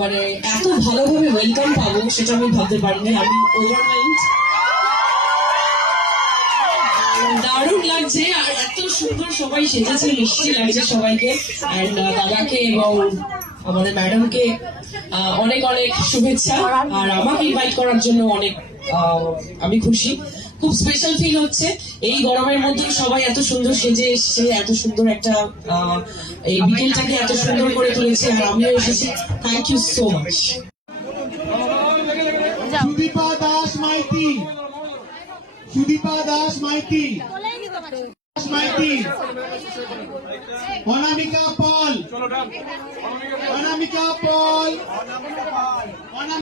মানে এত ভালোভাবে ওয়েলকাম পাবো সেটা আমি ভাবতে পারিনি। আমি ওভারওয়েলড, দারুণ লাগছে আর এত সুন্দর সবাই সেজেছে, মিষ্টি লাগছে সবাইকে। অ্যান্ড দাদাকে এবং আমাদের ম্যাডামকে অনেক অনেক শুভেচ্ছা, আর আমাকে ইনভাইট করার জন্য অনেক আমি খুশি। খুব স্পেশাল ফিল হচ্ছে এই গরমের মধ্যে সবাই এত সুন্দর সেজে এসছে, এত সুন্দর একটা এই বিকেলটাকে এত সুন্দর করে তুলেছে, আর আমিও এসেছি। Thank you so much. Sudipa Das Maiti, Sudipa Das Maiti, Maiti, Anamika Paul, Anamika Paul.